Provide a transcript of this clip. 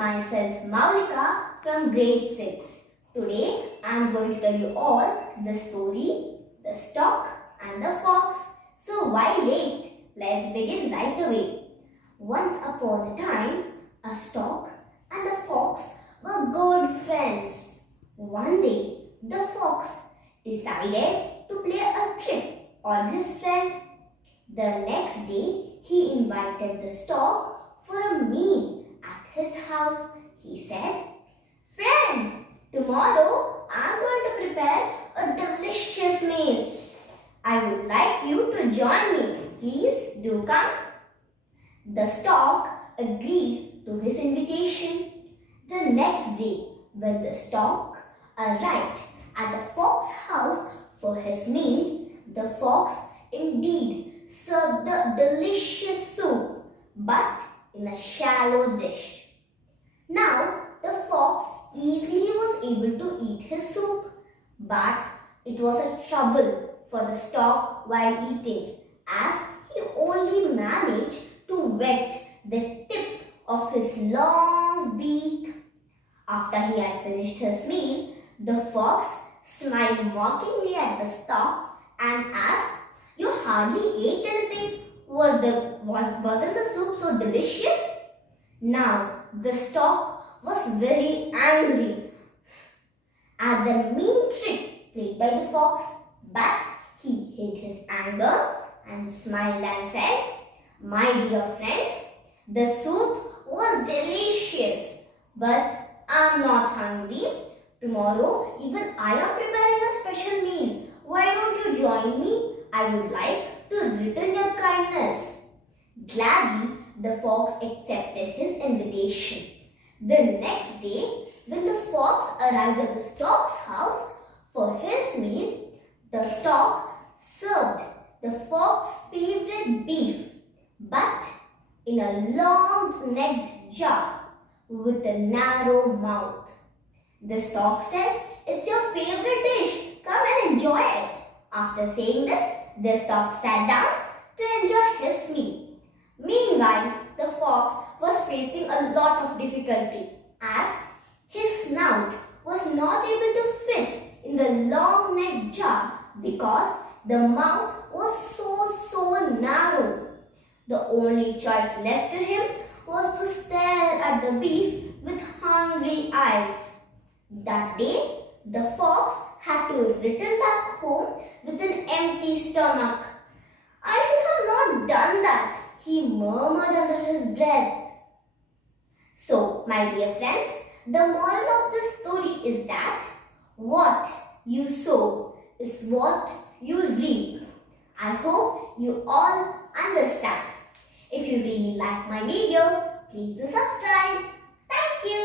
myself Maulika from grade 6. Today I am going to tell you all the story, the stork and the fox. So why wait? Let's begin right away. Once upon a time, a stork and a fox were good friends. One day, the fox decided to play a trick on his friend. The next day, he invited the stork for a meal at his house. He said, "Friend, tomorrow I am going to prepare a delicious meal. I would like you to join me. Please do come." The stork agreed to his invitation. The next day, when the stork arrived at the fox's house for his meal, the fox indeed served the delicious soup, but in a shallow dish. Now, the fox easily was able to eat his soup, but it was a trouble for the stork while eating, as he only managed to wet the tip of his long beak. After he had finished his meal, the fox smiled mockingly at the stork and asked, "You hardly ate anything. Wasn't the soup so delicious?" Now, the stork was very angry at the mean trick played by the fox, but he hid his anger and smiled and said, "My dear friend, the soup was delicious, but I am not hungry. Tomorrow, even I am preparing a special meal. Why don't you join me? I would like to return your kindness." Gladly, the fox accepted his invitation. The next day, when the fox arrived at the stork's house for his meal, the stork served the fox's favorite beef, but in a long-necked jar with a narrow mouth. The stork said, "It's your favorite dish. Come and enjoy it." After saying this, the stork sat down to enjoy his meal. Meanwhile, the fox was facing a lot of difficulty, as his snout was not able to fit in the long-necked jar because the mouth was so narrow. The only choice left to him was to stare at the beef with hungry eyes. That day, the fox had to return back home with an empty stomach. "I should have not done that," he murmured under his breath. So, my dear friends, the moral of this story is that what you sow is what you'll reap. I hope you all understand. If you really like my video, please do subscribe. Thank you.